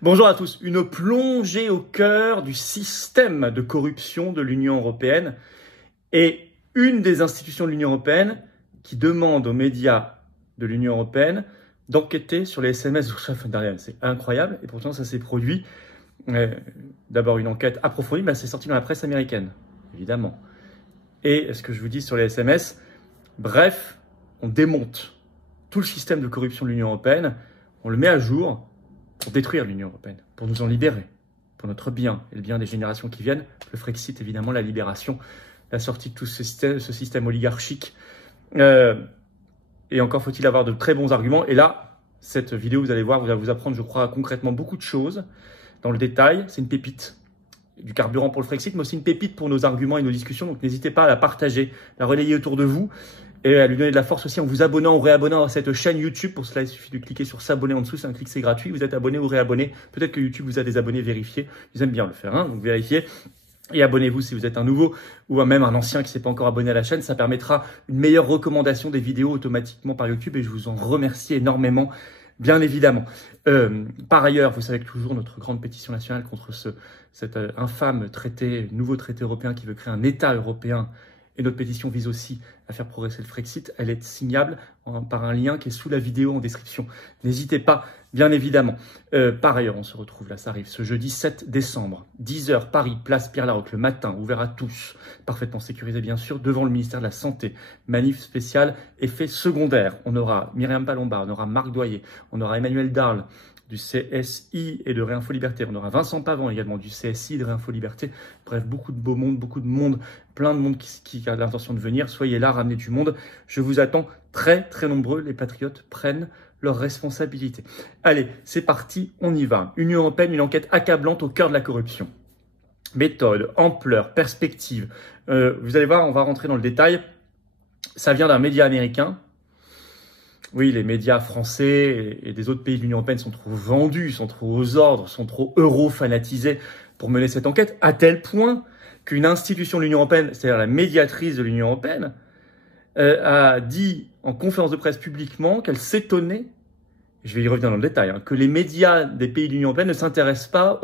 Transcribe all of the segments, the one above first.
Bonjour à tous. Une plongée au cœur du système de corruption de l'Union européenne et une des institutions de l'Union européenne qui demande aux médias de l'Union européenne d'enquêter sur les SMS d'Ursula von der Leyen. C'est incroyable et pourtant ça s'est produit. D'abord une enquête approfondie, mais c'est sorti dans la presse américaine, évidemment. Et ce que je vous dis sur les SMS, bref, on démonte tout le système de corruption de l'Union européenne, on le met à jour pour détruire l'Union européenne, pour nous en libérer, pour notre bien et le bien des générations qui viennent. Le Frexit, évidemment, la libération, la sortie de tout ce système oligarchique. Et encore faut-il avoir de très bons arguments. Et là, cette vidéo, vous allez voir, va vous apprendre, je crois, concrètement beaucoup de choses. Dans le détail, c'est une pépite. Du carburant pour le Frexit, mais aussi une pépite pour nos arguments et nos discussions. Donc n'hésitez pas à la partager, la relayer autour de vous et à lui donner de la force aussi en vous abonnant ou réabonnant à cette chaîne YouTube. Pour cela, il suffit de cliquer sur s'abonner en dessous. C'est un clic, c'est gratuit. Vous êtes abonné ou réabonné. Peut-être que YouTube vous a des abonnés vérifiés. Ils aiment bien le faire, hein, donc vérifiez. Et abonnez-vous si vous êtes un nouveau ou même un ancien qui ne s'est pas encore abonné à la chaîne. Ça permettra une meilleure recommandation des vidéos automatiquement par YouTube et je vous en remercie énormément. Bien évidemment. Par ailleurs, vous savez que toujours notre grande pétition nationale contre cet infâme traité, nouveau traité européen qui veut créer un État européen, et notre pétition vise aussi à faire progresser le Frexit, elle est signable par un lien qui est sous la vidéo en description. N'hésitez pas, bien évidemment. Par ailleurs, on se retrouve là, ça arrive, ce jeudi 7 décembre, 10h, Paris, place Pierre-Laroque, le matin, ouvert à tous, parfaitement sécurisé bien sûr, devant le ministère de la Santé. Manif spécial, effet secondaire. On aura Myriam Palomba, on aura Marc Doyer, on aura Emmanuel Darle, du CSI et de Réinfo Liberté. On aura Vincent Pavon également du CSI et de Réinfo Liberté. Bref, beaucoup de beau monde, beaucoup de monde, plein de monde qui a l'intention de venir. Soyez là, ramenez du monde. Je vous attends très, très nombreux. Les patriotes prennent leurs responsabilités. Allez, c'est parti, on y va. Union européenne, une enquête accablante au cœur de la corruption. Méthode, ampleur, perspective. Vous allez voir, on va rentrer dans le détail. Ça vient d'un média américain. Oui, les médias français et des autres pays de l'Union européenne sont trop vendus, sont trop aux ordres, sont trop euro-fanatisés pour mener cette enquête, à tel point qu'une institution de l'Union européenne, c'est-à-dire la médiatrice de l'Union européenne, a dit en conférence de presse publiquement qu'elle s'étonnait, je vais y revenir dans le détail, que les médias des pays de l'Union européenne ne s'intéressent pas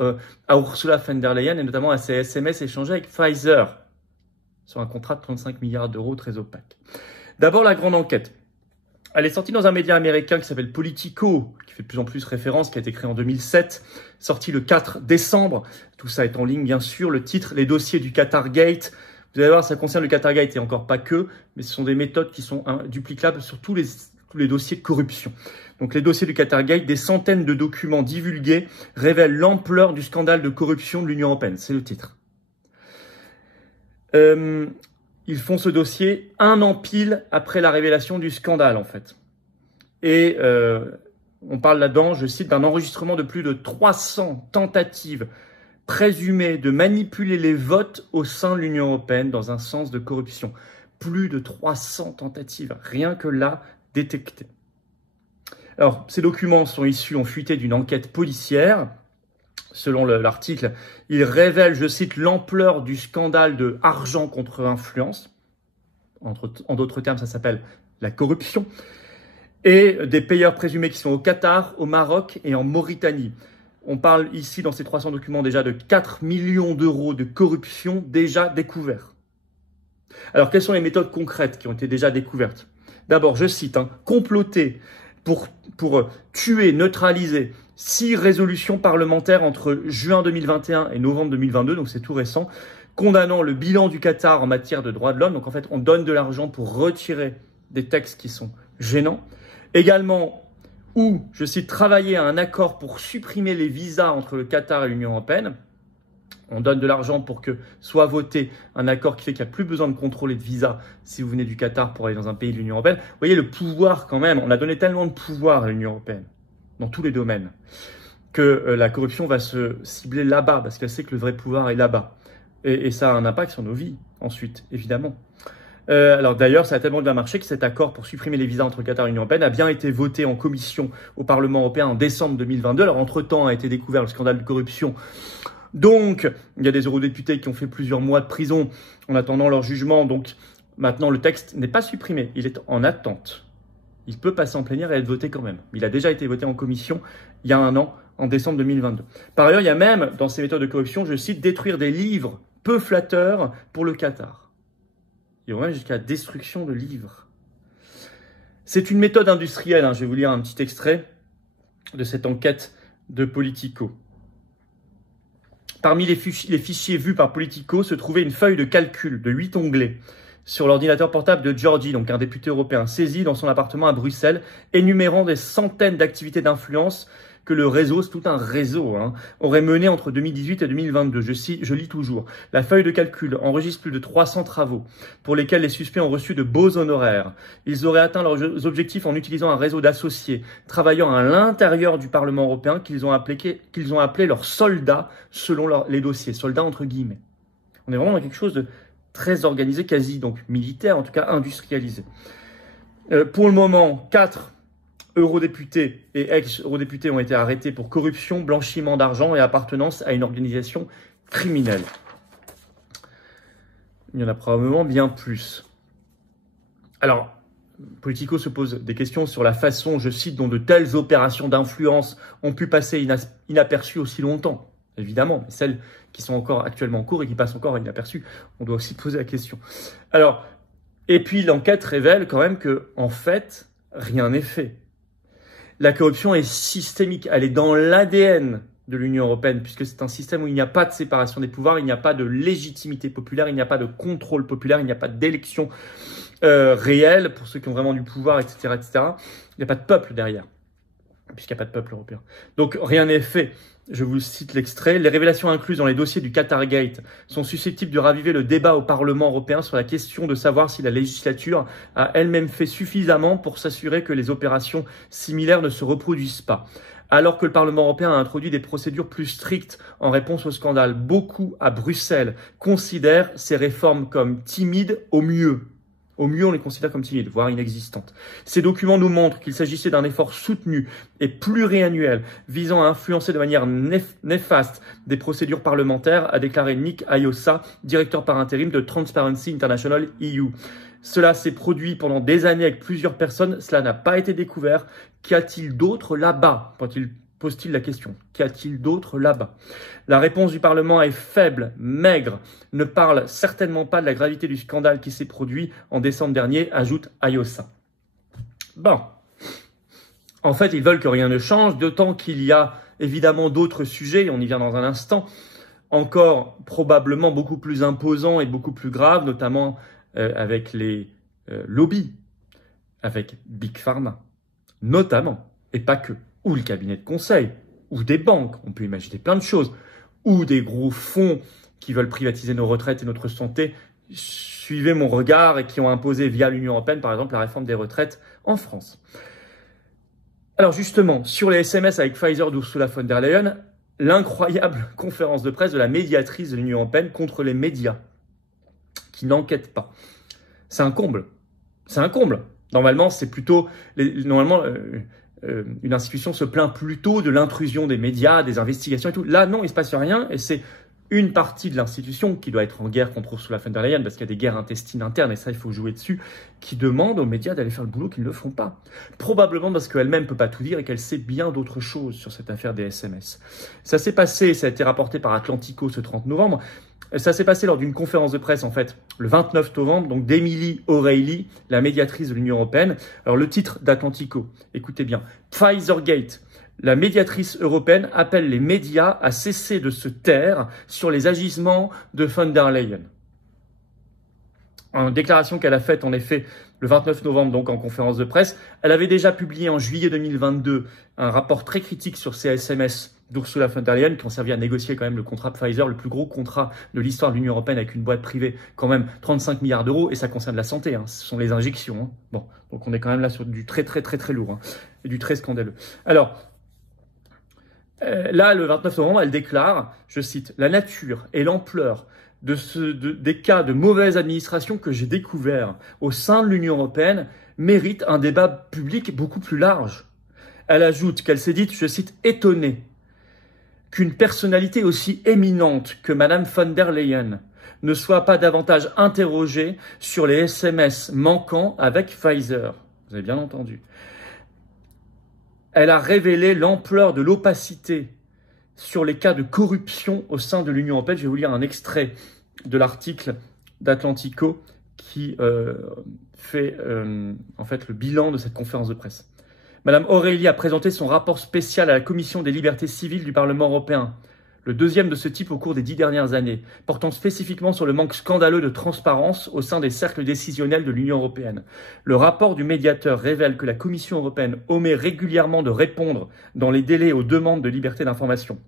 à Ursula von der Leyen et notamment à ces SMS échangés avec Pfizer sur un contrat de 35 milliards d'euros très opaque. D'abord, la grande enquête. Elle est sortie dans un média américain qui s'appelle Politico, qui fait de plus en plus référence, qui a été créé en 2007, sorti le 4 décembre. Tout ça est en ligne, bien sûr. Le titre, les dossiers du Qatargate. Vous allez voir, ça concerne le Qatargate et encore pas que, mais ce sont des méthodes qui sont duplicables sur tous les dossiers de corruption. Donc les dossiers du Qatargate, des centaines de documents divulgués révèlent l'ampleur du scandale de corruption de l'Union européenne. C'est le titre. Ils font ce dossier un an pile après la révélation du scandale, en fait. Et on parle là-dedans, je cite, d'un enregistrement de plus de 300 tentatives présumées de manipuler les votes au sein de l'Union européenne dans un sens de corruption. Plus de 300 tentatives, rien que là, détectées. Alors, ces documents ont fuité d'une enquête policière. Selon l'article, il révèle, je cite, l'ampleur du scandale de argent contre influence. En d'autres termes, ça s'appelle la corruption. Et des payeurs présumés qui sont au Qatar, au Maroc et en Mauritanie. On parle ici, dans ces 300 documents, déjà de 4 millions d'euros de corruption déjà découverts. Alors, quelles sont les méthodes concrètes qui ont été déjà découvertes? D'abord, je cite, comploter pour tuer, neutraliser 6 résolutions parlementaires entre juin 2021 et novembre 2022, donc c'est tout récent, condamnant le bilan du Qatar en matière de droits de l'homme. Donc en fait, on donne de l'argent pour retirer des textes qui sont gênants. Également, je cite, travailler à un accord pour supprimer les visas entre le Qatar et l'Union européenne. On donne de l'argent pour que soit voté un accord qui fait qu'il n'y a plus besoin de contrôle et de visa si vous venez du Qatar pour aller dans un pays de l'Union européenne. Vous voyez le pouvoir quand même, on a donné tellement de pouvoir à l'Union européenne dans tous les domaines, que la corruption va se cibler là-bas, parce qu'elle sait que le vrai pouvoir est là-bas. Et ça a un impact sur nos vies, ensuite, évidemment. Alors d'ailleurs, ça a tellement bien marché que cet accord pour supprimer les visas entre le Qatar et l'Union européenne a bien été voté en commission au Parlement européen en décembre 2022. Alors entre-temps a été découvert le scandale de corruption. Donc, il y a des eurodéputés qui ont fait plusieurs mois de prison en attendant leur jugement. Donc maintenant, le texte n'est pas supprimé, il est en attente. Il peut passer en plénière et être voté quand même. Il a déjà été voté en commission il y a 1 an, en décembre 2022. Par ailleurs, il y a même, dans ces méthodes de corruption, je cite, détruire des livres peu flatteurs pour le Qatar. Il y a même jusqu'à la destruction de livres. C'est une méthode industrielle, je vais vous lire un petit extrait de cette enquête de Politico. Parmi les fichiers vus par Politico se trouvait une feuille de calcul de 8 onglets sur l'ordinateur portable de Giorgi, donc un député européen, saisi dans son appartement à Bruxelles, énumérant des centaines d'activités d'influence que le réseau, c'est tout un réseau, aurait mené entre 2018 et 2022. Je lis toujours. La feuille de calcul enregistre plus de 300 travaux pour lesquels les suspects ont reçu de beaux honoraires. Ils auraient atteint leurs objectifs en utilisant un réseau d'associés travaillant à l'intérieur du Parlement européen qu'ils ont appelé leurs soldats selon les dossiers. Soldats entre guillemets. On est vraiment dans quelque chose de très organisé, quasi donc militaire, en tout cas industrialisé. Pour le moment, 4 eurodéputés et ex-eurodéputés ont été arrêtés pour corruption, blanchiment d'argent et appartenance à une organisation criminelle. Il y en a probablement bien plus. Alors, Politico se pose des questions sur la façon, je cite, dont de telles opérations d'influence ont pu passer inaperçues aussi longtemps. Évidemment, mais celles qui sont encore actuellement en cours et qui passent encore inaperçues, on doit aussi poser la question. Alors, et puis l'enquête révèle quand même que, en fait, rien n'est fait. La corruption est systémique, elle est dans l'ADN de l'Union européenne, puisque c'est un système où il n'y a pas de séparation des pouvoirs, il n'y a pas de légitimité populaire, il n'y a pas de contrôle populaire, il n'y a pas d'élection réelle pour ceux qui ont vraiment du pouvoir, etc., etc. Il n'y a pas de peuple derrière, puisqu'il n'y a pas de peuple européen. Donc rien n'est fait. Je vous cite l'extrait. Les révélations incluses dans les dossiers du Qatargate sont susceptibles de raviver le débat au Parlement européen sur la question de savoir si la législature a elle-même fait suffisamment pour s'assurer que les opérations similaires ne se reproduisent pas. Alors que le Parlement européen a introduit des procédures plus strictes en réponse au scandale, beaucoup à Bruxelles considèrent ces réformes comme timides au mieux. Au mieux, on les considère comme timides, voire inexistantes. Ces documents nous montrent qu'il s'agissait d'un effort soutenu et pluriannuel visant à influencer de manière néfaste des procédures parlementaires, a déclaré Nick Ayosa, directeur par intérim de Transparency International EU. Cela s'est produit pendant des années avec plusieurs personnes, cela n'a pas été découvert. Qu'y a-t-il d'autre là-bas ? Pose-t-il la question. Qu'y a-t-il d'autre là-bas? La réponse du Parlement est faible, maigre, ne parle certainement pas de la gravité du scandale qui s'est produit en décembre dernier, ajoute Ayosa. Bon, en fait, ils veulent que rien ne change, d'autant qu'il y a évidemment d'autres sujets, on y vient dans un instant, encore probablement beaucoup plus imposants et beaucoup plus graves, notamment avec les lobbies, avec Big Pharma, notamment, et pas que. Ou le cabinet de conseil, ou des banques, on peut imaginer plein de choses, ou des gros fonds qui veulent privatiser nos retraites et notre santé, suivez mon regard, et qui ont imposé via l'Union européenne, par exemple, la réforme des retraites en France. Alors justement, sur les SMS avec Pfizer d'Ursula von der Leyen, l'incroyable conférence de presse de la médiatrice de l'Union européenne contre les médias, qui n'enquêtent pas. C'est un comble. C'est un comble. Normalement, c'est plutôt... une institution se plaint plutôt de l'intrusion des médias, des investigations et tout. Là, non, il ne se passe rien et c'est une partie de l'institution qui doit être en guerre contre Ursula von der Leyen parce qu'il y a des guerres intestines internes et ça, il faut jouer dessus, qui demande aux médias d'aller faire le boulot qu'ils ne font pas. Probablement parce qu'elle-même ne peut pas tout dire et qu'elle sait bien d'autres choses sur cette affaire des SMS. Ça s'est passé, ça a été rapporté par Atlantico ce 30 novembre. Ça s'est passé lors d'une conférence de presse, en fait, le 29 novembre, donc d'Emily O'Reilly, la médiatrice de l'Union européenne. Alors, le titre d'Atlantico, écoutez bien, Pfizergate. La médiatrice européenne appelle les médias à cesser de se taire sur les agissements de von der Leyen. En déclaration qu'elle a faite, en effet, le 29 novembre, donc en conférence de presse, elle avait déjà publié en juillet 2022 un rapport très critique sur ces SMS d'Ursula von der Leyen qui ont servi à négocier quand même le contrat Pfizer, le plus gros contrat de l'histoire de l'Union européenne avec une boîte privée, quand même 35 milliards d'euros, et ça concerne la santé, ce sont les injections. Bon, donc on est quand même là sur du très lourd, et du très scandaleux. Alors, là, le 29 novembre, elle déclare, je cite, « La nature et l'ampleur des cas de mauvaise administration que j'ai découverts au sein de l'Union européenne méritent un débat public beaucoup plus large. » Elle ajoute qu'elle s'est dite, je cite, « étonnée qu'une personnalité aussi éminente que Madame von der Leyen ne soit pas davantage interrogée sur les SMS manquants avec Pfizer. » Vous vous avez bien entendu. Elle a révélé l'ampleur de l'opacité sur les cas de corruption au sein de l'Union européenne. Je vais vous lire un extrait de l'article d'Atlantico qui fait en fait le bilan de cette conférence de presse. Madame O'Reilly a présenté son rapport spécial à la Commission des libertés civiles du Parlement européen, le deuxième de ce type au cours des 10 dernières années, portant spécifiquement sur le manque scandaleux de transparence au sein des cercles décisionnels de l'Union européenne. Le rapport du médiateur révèle que la Commission européenne omet régulièrement de répondre dans les délais aux demandes de liberté d'information.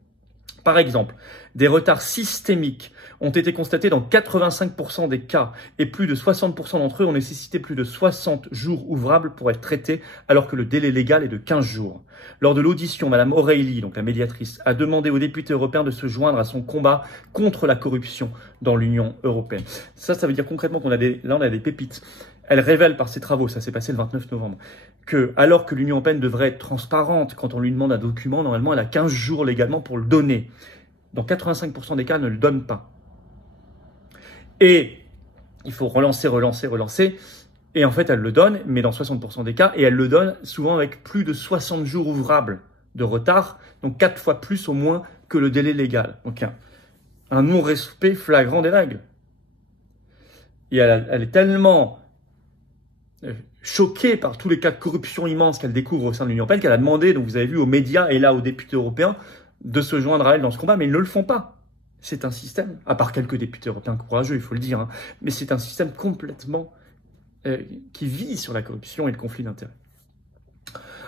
Par exemple, des retards systémiques ont été constatés dans 85% des cas et plus de 60% d'entre eux ont nécessité plus de 60 jours ouvrables pour être traités alors que le délai légal est de 15 jours. Lors de l'audition, Madame O'Reilly, donc la médiatrice, a demandé aux députés européens de se joindre à son combat contre la corruption dans l'Union européenne. Ça veut dire concrètement qu'on a des pépites. Elle révèle par ses travaux, ça s'est passé le 29 novembre, que alors que l'Union européenne devrait être transparente quand on lui demande un document, normalement elle a 15 jours légalement pour le donner. Dans 85% des cas, elle ne le donne pas. Et il faut relancer. Et en fait, elle le donne, mais dans 60% des cas, et elle le donne souvent avec plus de 60 jours ouvrables de retard, donc 4 fois plus au moins que le délai légal. Donc un non-respect flagrant des règles. Et elle est tellement choquée par tous les cas de corruption immenses qu'elle découvre au sein de l'Union européenne qu'elle a demandé, donc vous avez vu aux médias et là aux députés européens, de se joindre à elle dans ce combat, mais ils ne le font pas. C'est un système, à part quelques députés européens courageux, il faut le dire, hein, mais c'est un système complètement qui vise sur la corruption et le conflit d'intérêts.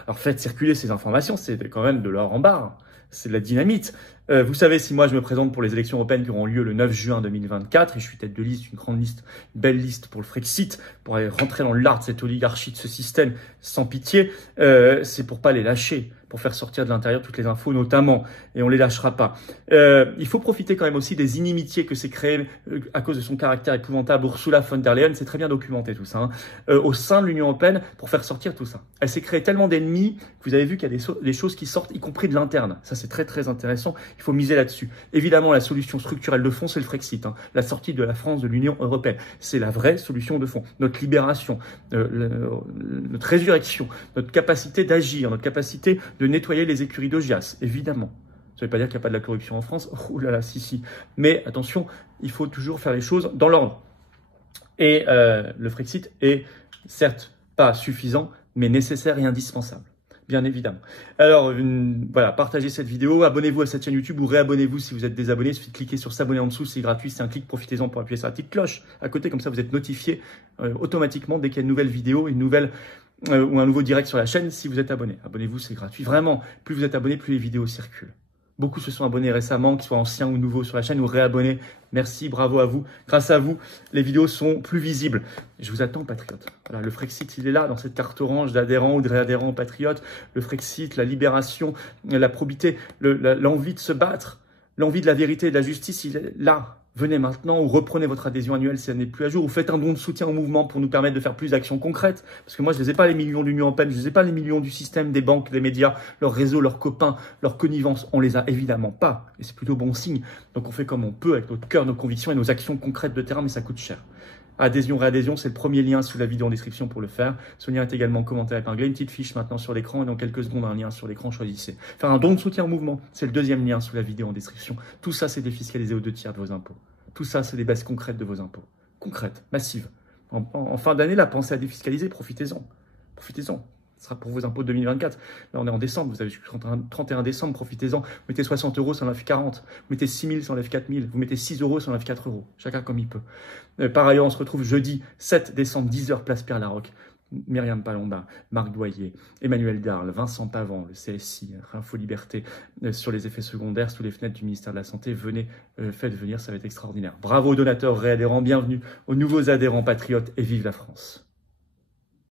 Alors faites circuler ces informations, c'est quand même de l'or en barre, c'est de la dynamite. Vous savez, si moi je me présente pour les élections européennes qui auront lieu le 9 juin 2024, et je suis tête de liste, une grande liste, une belle liste pour le Frexit, pour aller rentrer dans le lard de cette oligarchie, de ce système sans pitié, c'est pour pas les lâcher, pour faire sortir de l'intérieur toutes les infos notamment, et on les lâchera pas. Il faut profiter quand même aussi des inimitiés que s'est créé à cause de son caractère épouvantable. Ursula von der Leyen, c'est très bien documenté tout ça, hein, au sein de l'Union européenne pour faire sortir tout ça. Elle s'est créée tellement d'ennemis que vous avez vu qu'il y a des choses qui sortent, y compris de l'interne. Ça c'est très très intéressant, il faut miser là-dessus. Évidemment, la solution structurelle de fond, c'est le Frexit, hein, la sortie de la France de l'Union européenne. C'est la vraie solution de fond. Notre libération, notre résurrection, notre capacité d'agir, notre capacité de nettoyer les écuries d'Augias, évidemment. Ça ne veut pas dire qu'il n'y a pas de la corruption en France. Oh là là, si. Mais attention, il faut toujours faire les choses dans l'ordre. Et le Frexit est certes pas suffisant, mais nécessaire et indispensable. Bien évidemment. Alors, voilà, partagez cette vidéo, abonnez-vous à cette chaîne YouTube ou réabonnez-vous si vous êtes désabonné. Il suffit de cliquer sur s'abonner en dessous, c'est gratuit, c'est un clic, profitez-en pour appuyer sur la petite cloche à côté, comme ça vous êtes notifié automatiquement dès qu'il y a une nouvelle vidéo, ou un nouveau direct sur la chaîne si vous êtes abonné. Abonnez-vous, c'est gratuit. Vraiment, plus vous êtes abonné, plus les vidéos circulent. Beaucoup se sont abonnés récemment, qu'ils soient anciens ou nouveaux sur la chaîne ou réabonnés. Merci, bravo à vous. Grâce à vous, les vidéos sont plus visibles. Je vous attends, patriotes. Voilà, le Frexit, il est là, dans cette carte orange d'adhérents ou de réadhérents patriotes. Le Frexit, la libération, la probité, l'envie de se battre, l'envie de la vérité et de la justice, il est là. Venez maintenant ou reprenez votre adhésion annuelle si elle n'est plus à jour ou faites un don de soutien au mouvement pour nous permettre de faire plus d'actions concrètes. Parce que moi, je ne les ai pas les millions de l'Union européenne, je ne les ai pas les millions du système, des banques, des médias, leurs réseaux, leurs copains, leurs connivences. On les a évidemment pas. Et c'est plutôt bon signe. Donc on fait comme on peut avec notre cœur, nos convictions et nos actions concrètes de terrain, mais ça coûte cher. Adhésion, réadhésion, c'est le premier lien sous la vidéo en description pour le faire. Ce lien est également commentaire épinglé, une petite fiche maintenant sur l'écran et dans quelques secondes un lien sur l'écran, choisissez. Faire un don de soutien au mouvement, c'est le deuxième lien sous la vidéo en description. Tout ça, c'est défiscalisé aux 2 tiers de vos impôts. Tout ça, c'est des baisses concrètes de vos impôts. Concrètes, massives. En fin d'année, là, pensez à défiscaliser, profitez-en. Profitez-en. Ce sera pour vos impôts de 2024. Là, on est en décembre, vous avez jusqu'au 31 décembre, profitez-en. Vous mettez 60 €, ça enlève 40. Vous mettez 6 000, ça enlève 4 000. Vous mettez 6 €, ça enlève 4 €. Chacun comme il peut. Par ailleurs, on se retrouve jeudi 7 décembre, 10h, place Pierre-Laroque. Myriam Palomba, Marc Doyer, Emmanuel Darle, Vincent Pavant, le CSI, Info Liberté, sur les effets secondaires sous les fenêtres du ministère de la Santé. Venez, faites venir, ça va être extraordinaire. Bravo aux donateurs réadhérents, bienvenue aux nouveaux adhérents patriotes et vive la France.